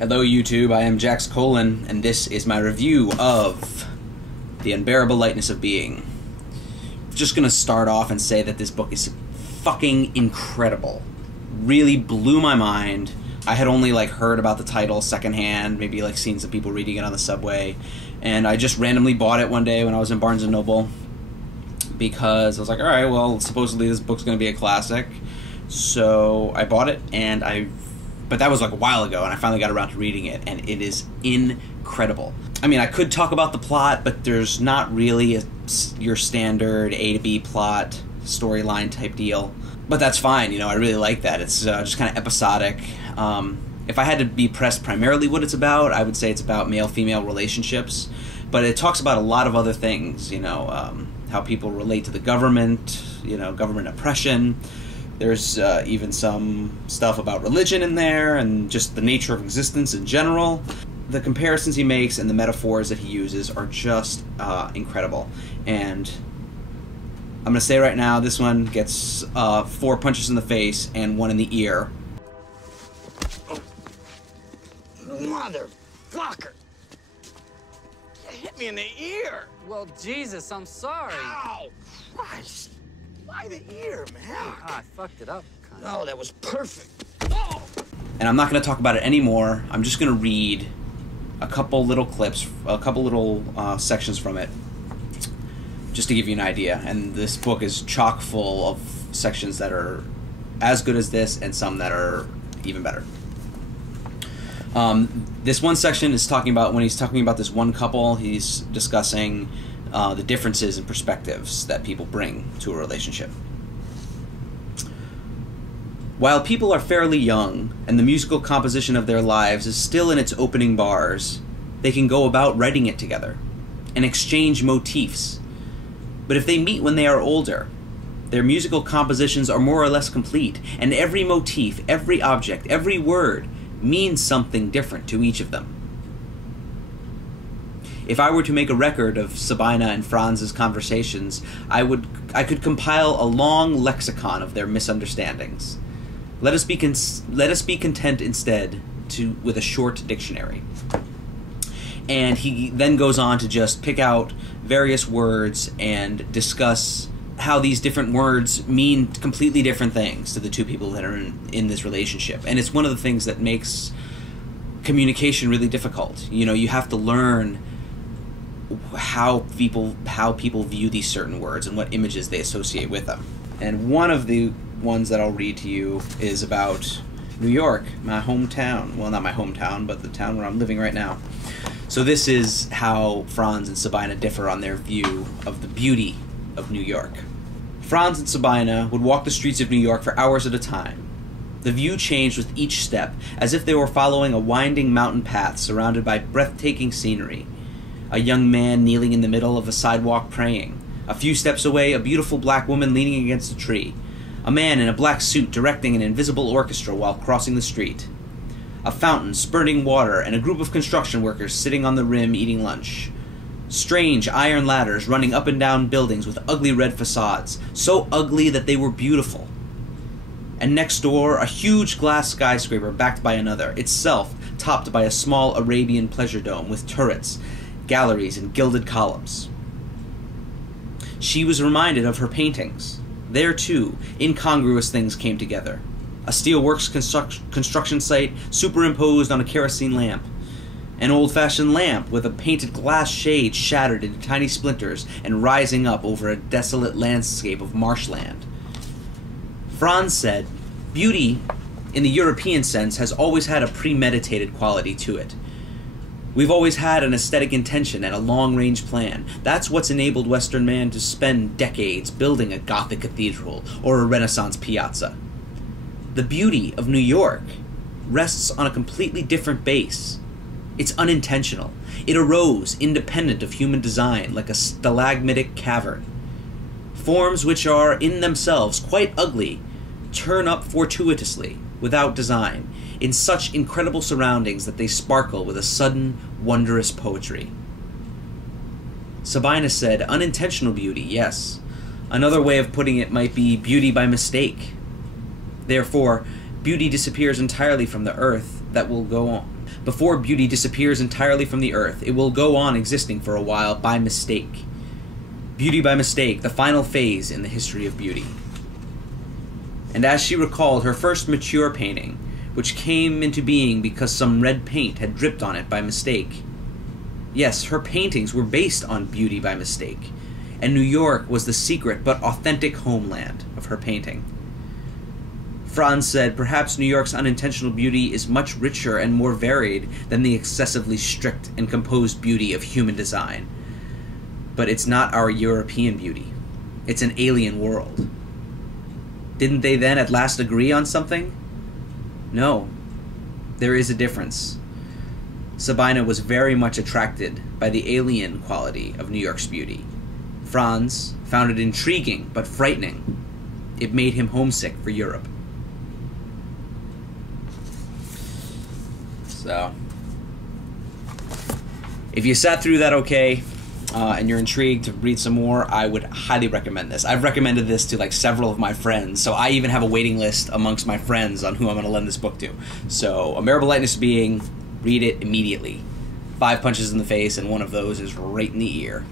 Hello YouTube, I am Jax Colon, and this is my review of The Unbearable Lightness of Being. Just gonna start off and say that this book is fucking incredible. Really blew my mind. I had only heard about the title secondhand, maybe seen some people reading it on the subway, and I just randomly bought it one day when I was in Barnes & Noble because I was like, alright, well, supposedly this book's gonna be a classic. So I bought it, but that was a while ago, and I finally got around to reading it, and it is incredible. I mean, I could talk about the plot, but there's not really your standard A to B plot, storyline type deal. But that's fine, I really like that. It's just kind of episodic. If I had to be pressed primarily what it's about, I would say it's about male-female relationships. But it talks about a lot of other things, how people relate to the government, government oppression. There's even some stuff about religion in there and just the nature of existence in general. The comparisons he makes and the metaphors that he uses are just incredible. And I'm going to say right now, this one gets 4 punches in the face and 1 in the ear. Oh. Motherfucker! You hit me in the ear! Well, Jesus, I'm sorry. Ow! Christ! Why the ear, man? I fucked it up. No, that was perfect. Oh. And I'm not going to talk about it anymore. I'm just going to read a couple little clips, a couple little sections from it, just to give you an idea. And this book is chock full of sections that are as good as this and some that are even better. This one section is talking about, when he's talking about this one couple, he's discussing the differences in perspectives that people bring to a relationship. While people are fairly young, and the musical composition of their lives is still in its opening bars, they can go about writing it together, and exchange motifs. But if they meet when they are older, their musical compositions are more or less complete, and every motif, every object, every word means something different to each of them. If I were to make a record of Sabina and Franz's conversations, I could compile a long lexicon of their misunderstandings. Let us be content instead with a short dictionary. And he then goes on to just pick out various words and discuss how these different words mean completely different things to the two people that are in this relationship. And it's one of the things that makes communication really difficult. You have to learn how people view these certain words and what images they associate with them. And one of the ones that I'll read to you is about New York, my hometown. Well, not my hometown, but the town where I'm living right now. So this is how Franz and Sabina differ on their view of the beauty of New York. Franz and Sabina would walk the streets of New York for hours at a time. The view changed with each step, as if they were following a winding mountain path surrounded by breathtaking scenery. A young man kneeling in the middle of a sidewalk praying. A few steps away, a beautiful black woman leaning against a tree. A man in a black suit directing an invisible orchestra while crossing the street. A fountain spurting water and a group of construction workers sitting on the rim eating lunch. Strange iron ladders running up and down buildings with ugly red facades, so ugly that they were beautiful. And next door, a huge glass skyscraper backed by another, itself topped by a small Arabian pleasure dome with turrets, galleries, and gilded columns. She was reminded of her paintings. There, too, incongruous things came together. A steelworks construction site superimposed on a kerosene lamp. An old-fashioned lamp with a painted glass shade shattered into tiny splinters and rising up over a desolate landscape of marshland. Franz said, "Beauty, in the European sense, has always had a premeditated quality to it. We've always had an aesthetic intention and a long-range plan. That's what's enabled Western man to spend decades building a Gothic cathedral or a Renaissance piazza. The beauty of New York rests on a completely different base. It's unintentional. It arose independent of human design, like a stalagmitic cavern. Forms which are, in themselves, quite ugly, turn up fortuitously, without design, in such incredible surroundings that they sparkle with a sudden, wondrous poetry." Sabina said, "Unintentional beauty, yes. Another way of putting it might be beauty by mistake. Therefore, beauty disappears entirely from the earth that will go on. Before beauty disappears entirely from the earth, it will go on existing for a while by mistake. Beauty by mistake, the final phase in the history of beauty. And as she recalled her first mature painting, which came into being because some red paint had dripped on it by mistake. Yes, her paintings were based on beauty by mistake, and New York was the secret but authentic homeland of her painting. Franz said, perhaps New York's unintentional beauty is much richer and more varied than the excessively strict and composed beauty of human design. But it's not our European beauty. It's an alien world. Didn't they then at last agree on something? No. There is a difference. Sabina was very much attracted by the alien quality of New York's beauty. Franz found it intriguing but frightening. It made him homesick for Europe. So, if you sat through that okay, and you're intrigued to read some more, I would highly recommend this. I've recommended this to like several of my friends, so I even have a waiting list amongst my friends on who I'm going to lend this book to. So, Unbearable Lightness being, read it immediately. 5 punches in the face, and one of those is right in the ear.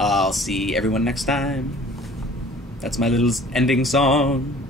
I'll see everyone next time. That's my little ending song.